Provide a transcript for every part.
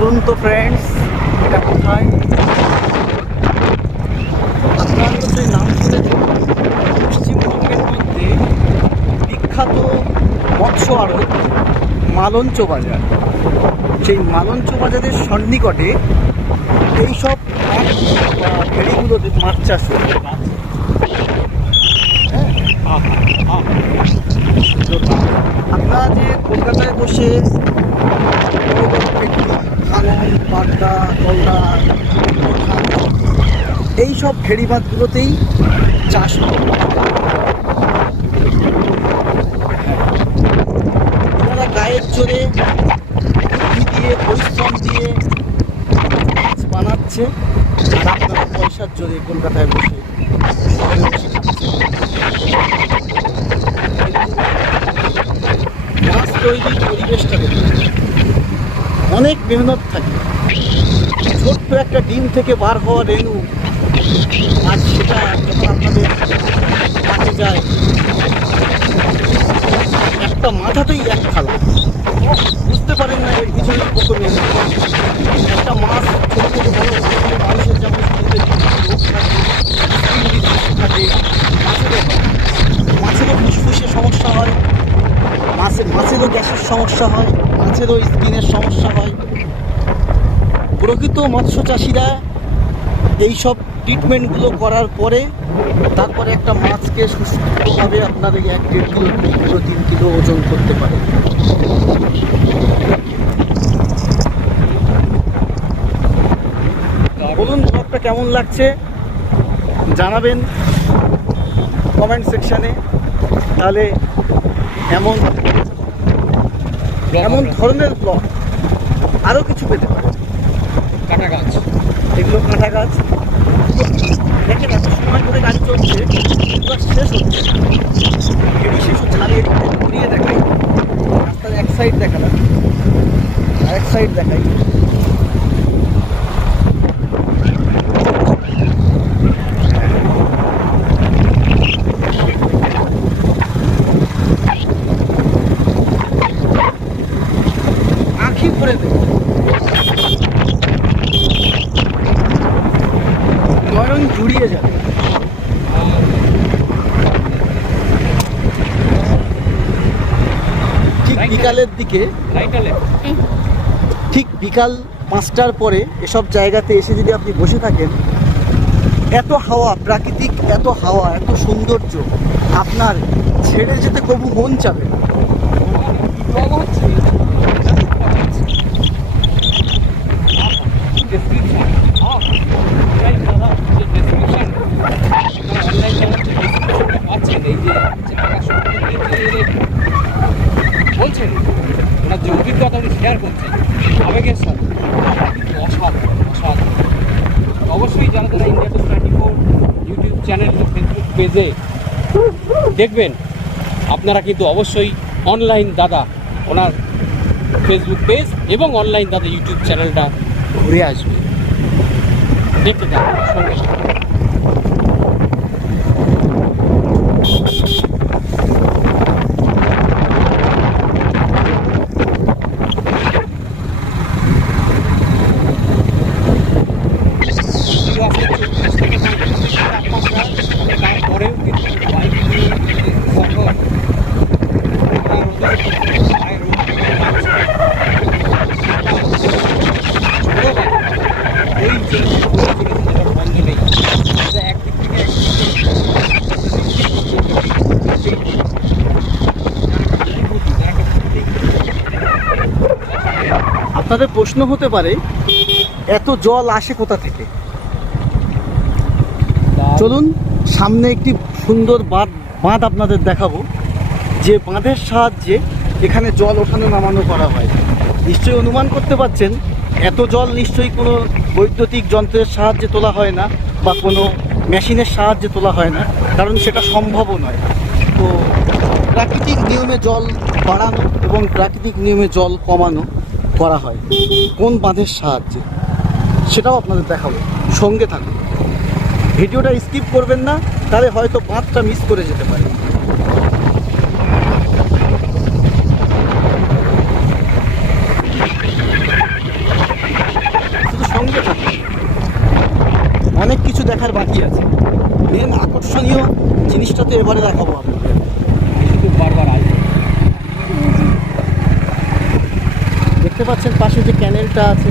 বলুন তো ফ্রেন্ডস এটা কোথায়? আপনারা নাম শুনেছেন পশ্চিমবঙ্গের মধ্যে বিখ্যাত মৎস্য আড়ত মালঞ্চ বাজার। সেই মালঞ্চ বাজারের সন্নিকটে এইসব ফেরিগুলোতে মাছ চাষ হচ্ছে। আপনারা যে কলকাতায় বসে ভাঙন পাড্ডা এই সব ফেরিবাদগুলোতেই চাষ হয়। ওনারা গায়ের জোরে দিয়ে, পরিশ্রম দিয়ে বানাচ্ছে। পয়সার জোরে কলকাতায় বসে। মাছ তৈরির পরিবেশটা অনেক মেহনত থাকে। ছোট্ট একটা ডিম থেকে বার হওয়া রেণু আর সেটা যখন আপনাদের কাছে যায়, একটা মাথাতেই এক খালা বুঝতে পারেন না এর পিছনে কত মেহনত একটা মাছ ছোট ছোট বড় বড় মানুষের যেমন শরীরে রোগ থাকে skin disease থাকে মাছেরও হয়। মাছেরও ফুসফুসে সমস্যা হয় মাছের মাছেরও গ্যাসের সমস্যা হয় মাছেরও স্কিনের সমস্যা হয় প্রকৃত মৎস্য চাষিরা এইসব ট্রিটমেন্টগুলো করার পরে তারপরে একটা মাছকে সুস্থভাবে আপনার এক দেড় কিলো দু কিলো, তিন কিলো ওজন করতে পারে। বলুন ব্লগটা কেমন লাগছে? জানাবেন কমেন্ট সেকশানে তাহলে এমন এমন ধরনের ব্লগ আরও কিছু পেতে পারে কাটা গাছ এগুলো কাঁটা গাছ দেখেন এত সময় ধরে গাড়ি চলছে, এগুলো শেষ হচ্ছে এটি শেষ হচ্ছে আমি একটু ঘুরিয়ে দেখাই, রাস্তার এক সাইড দেখালাম, আর এক সাইড দেখাই। জুড়িয়ে যাবে। ঠিক বিকালের দিকে ঠিক বিকাল পাঁচটার পরে এসব জায়গাতে এসে যদি আপনি বসে থাকেন এত হাওয়া প্রাকৃতিক এত হাওয়া এত সৌন্দর্য আপনার ছেড়ে যেতে কবু মন চাবে না। ব্লগ হচ্ছে ডেসক্রিপশন ডেসক্রিপশন অনলাইন পাচ্ছেন এই যে যে আকাশ বলছেন ওনার যে অভিজ্ঞতা উনি শেয়ার করছেন আবেগের সাথে। অসাধারণ অবশ্যই যারা যারা India two twenty four YouTube channel Facebook পেজে দেখবেন, আপনারা কিন্তু অবশ্যই অনলাইন দাদা ওনার ফেসবুক পেজ এবং অনলাইন দাদা ইউটিউব চ্যানেলটা ঘুরে আসবে। দেখতে থাকুন। সঙ্গে সঙ্গে। কিন্তু আজকে চব্বিশ থেকে পঁয়ত্রিশ তাপমাত্রা তারপরেও কিন্তু বাইক নিয়ে সফর আপনাদের প্রশ্ন হতে পারে, এত জল আসে কোথা থেকে? চলুন, সামনে একটি সুন্দর বাঁধ বাঁধ আপনাদের দেখাবো, যে বাঁধের সাহায্যে এখানে জল ওঠানো নামানো করা হয়। নিশ্চয়ই অনুমান করতে পারছেন, এত জল নিশ্চয়ই কোনো বৈদ্যুতিক যন্ত্রের সাহায্যে তোলা হয় না, বা কোনো মেশিনের সাহায্যে তোলা হয় না, কারণ সেটা সম্ভবও নয়। তো প্রাকৃতিক নিয়মে জল বাড়ানো এবং প্রাকৃতিক নিয়মে জল কমানো করা হয়, কোন বাঁধের সাহায্যে, সেটাও আপনাদের দেখাবো, সঙ্গে থাকুন। ভিডিওটা স্কিপ করবেন না, তাহলে হয়তো বাঁধটা মিস করে যেতে পারে। সঙ্গে অনেক কিছু দেখার বাকি আছে। মেন আকর্ষণীয় জিনিসটা তো এবারে দেখাবো আপনাদের। পাচ্ছেন, পাশে যে ক্যানেলটা আছে,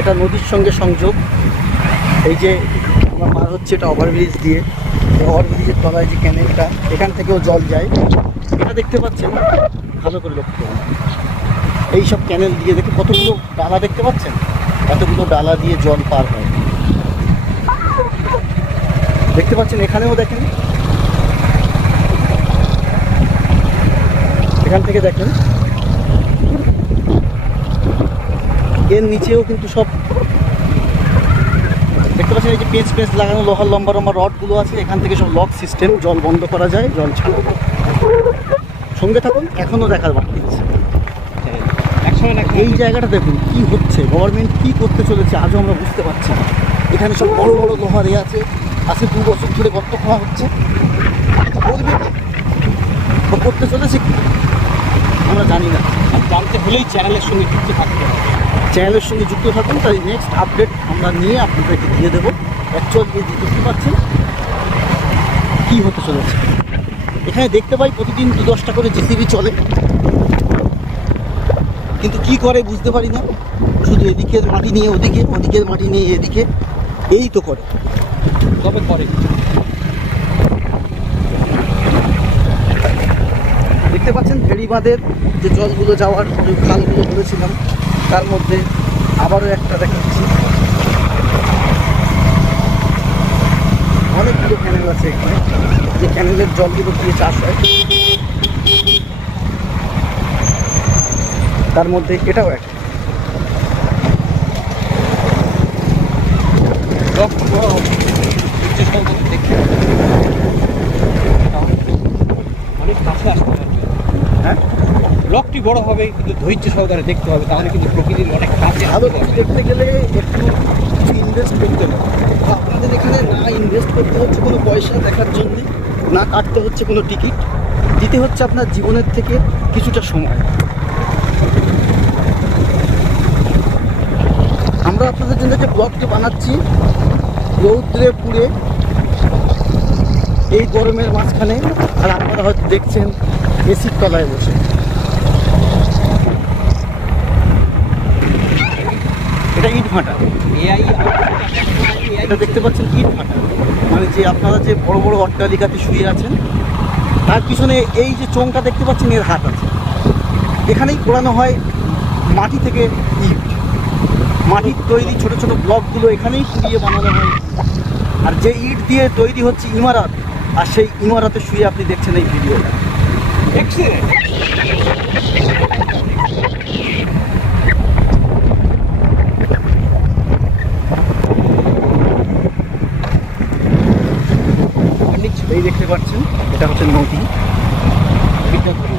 এটা নদীর সঙ্গে সংযোগ। এই যে আমরা পার হচ্ছে এটা ওভারব্রিজ দিয়ে ওভারব্রিজের তলায় যে ক্যানেলটা, এখান থেকেও জল যায়। এটা দেখতে পাচ্ছেন, ভালো করে লক্ষ্য করুন। এই সব ক্যানেল দিয়ে দেখে কতগুলো ডালা দেখতে পাচ্ছেন? এতগুলো ডালা দিয়ে জল পার হয়। দেখতে পাচ্ছেন, এখানেও দেখেন। এখান থেকে দেখেন। এর নিচেও কিন্তু সব দেখতে পাচ্ছেন এই যে পেঁচ পেঁচ লাগানো লোহার লম্বা লম্বা রডগুলো আছে এখান থেকে সব লক সিস্টেম জল বন্ধ করা যায় জল ছাড়া সঙ্গে থাকুন এখনও দেখার বাকি আছে। এই জায়গাটা দেখুন কি হচ্ছে গভর্নমেন্ট কি করতে চলেছে আজও আমরা বুঝতে পারছি না। এখানে সব বড় বড় লোহার এ আছে আজকে দু বছর ধরে গর্ত খাওয়া হচ্ছে। করতে চলেছে কি? আমরা জানি না। আর জানতে হলেই চ্যানেলের সঙ্গে যুক্ত থাকতে হবে। চ্যানেলের সঙ্গে যুক্ত থাকুন, তাই নেক্সট আপডেট আমরা নিয়ে আপনাদেরকে দিয়ে দেবো। অ্যাকচুয়াল এই যে দেখতে পাচ্ছেন, কী হতে চলেছে। এখানে দেখতে পাই প্রতিদিন দু দশটা করে জেসিবি চলে। কিন্তু কি করে বুঝতে পারি না, শুধু এদিকের মাটি নিয়ে ওদিকে ওদিকের মাটি নিয়ে এদিকে, এই তো করে। তবে করে? দেখতে পাচ্ছেন ভেড়ি বাঁধের যে জলগুলো যাওয়ার যে খালগুলো বলেছিলাম তার মধ্যে আবারও একটা দেখাচ্ছি। অনেকগুলো ক্যানেল আছে এখানে, যে ক্যানেলের জলগুলো দিয়ে চাষ হয়। তার মধ্যে এটাও একটা লক বড় হবে উচ্চ সহকারে দেখতে হবে তাহলে তো অনেক কাছে আসতে পারবে হ্যাঁ ব্লকটি বড় হবে, কিন্তু ধৈর্য সহকারে দেখতে হবে, তাহলে কিন্তু প্রকৃতির অনেক কাছে ভালো দেখতে গেলে একটু কিছু ইনভেস্ট করতে হবে। আপনাদের এখানে না ইনভেস্ট করতে হচ্ছে কোনো পয়সা দেখার জন্য, না কাটতে হচ্ছে কোনো টিকিট দিতে হচ্ছে আপনার জীবনের থেকে কিছুটা সময়। আমরা আপনাদের জন্য যে ব্লগটি বানাচ্ছি রৌদ্রে পুড়ে এই গরমের মাঝখানে, আর আপনারা হয়তো দেখছেন এসির তলায় বসে। ভাঁটা এআই এটা দেখতে পাচ্ছেন ইট ভাটা মানে যে আপনারা যে বড় বড় অট্টালিকাতে শুয়ে আছেন, তার পিছনে এই যে চোঙটা দেখতে পাচ্ছেন, এর হাত আছে। এখানেই পোড়ানো হয় মাটি থেকে ইট। মাটির তৈরি ছোট ছোট ব্লকগুলো এখানেই পুড়িয়ে বানানো হয়। আর যে ইট দিয়ে তৈরি হচ্ছে ইমারত, আর সেই ইমারতে শুয়ে আপনি দেখছেন এই ভিডিওটা। এক্সিলেন্ট এই দেখতে পাচ্ছেন এটা হচ্ছে নদী। বিদ্যাধরী।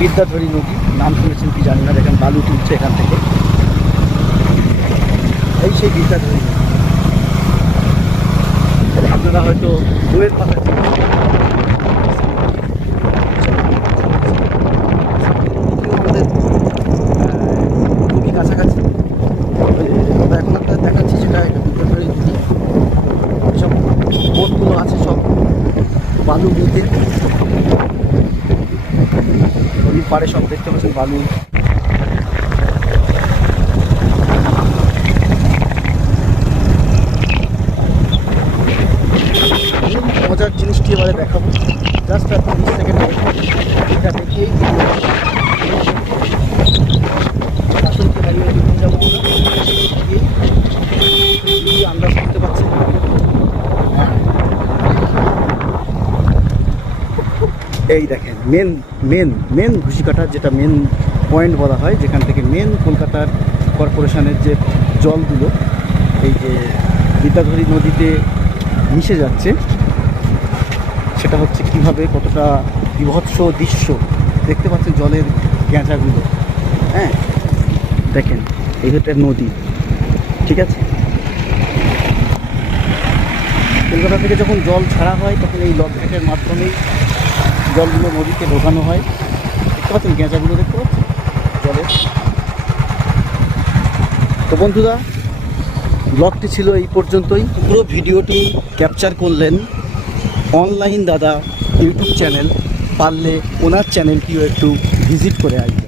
বিদ্যাধরী নদী। নাম শুনেছেন কি জানি না দেখেন বালু তুলছে এখান থেকে। এই সেই বিদ্যাধরী নদী। আপনারা হয়তো বইয়ের কথা আমাদের আহ, খুবই কাছাকাছি আমরা এখন আপনাদের দেখাচ্ছি সেটা একটা বিদ্যাধরী নদী সব বোটগুলো আছে সব বালু নদীতে নদীর পাড়ে সব দেখতে পাচ্ছেন, বালু। মজার জিনিসটি এবারে দেখাবো। জাস্ট আপনি বিশ সেকেন্ড এটা দেখেই আসল কি হারিয়ে নিয়ে যাব আমরা। গিয়ে যদি আন্দাজ করতে পারছি এই দেখেন মেন মেন মেন ঘুষিকাটা যেটা মেন পয়েন্ট বলা হয়, যেখান থেকে মেন কলকাতার কর্পোরেশনের যে জলগুলো, এই যে বিদ্যাধরী নদীতে মিশে যাচ্ছে, সেটা হচ্ছে কীভাবে কতটা বিভৎস দৃশ্য দেখতে পাচ্ছেন জলের গ্যাঁচাগুলো হ্যাঁ দেখেন, এই হচ্ছে নদী, ঠিক আছে? কলকাতা থেকে যখন জল ছাড়া হয়, তখন এই লকঘাটের মাধ্যমেই জলগুলো নদীতে ঢোকানো হয়। দেখতে পাচ্ছেন গেঁজাগুলো দেখতে পাচ্ছেন? জলের তো বন্ধুরা ব্লগটি ছিল এই পর্যন্তই। পুরো ভিডিওটি ক্যাপচার করলেন অনলাইন দাদা ইউটিউব চ্যানেল পারলে ওনার চ্যানেলটিও একটু ভিজিট করে আসবে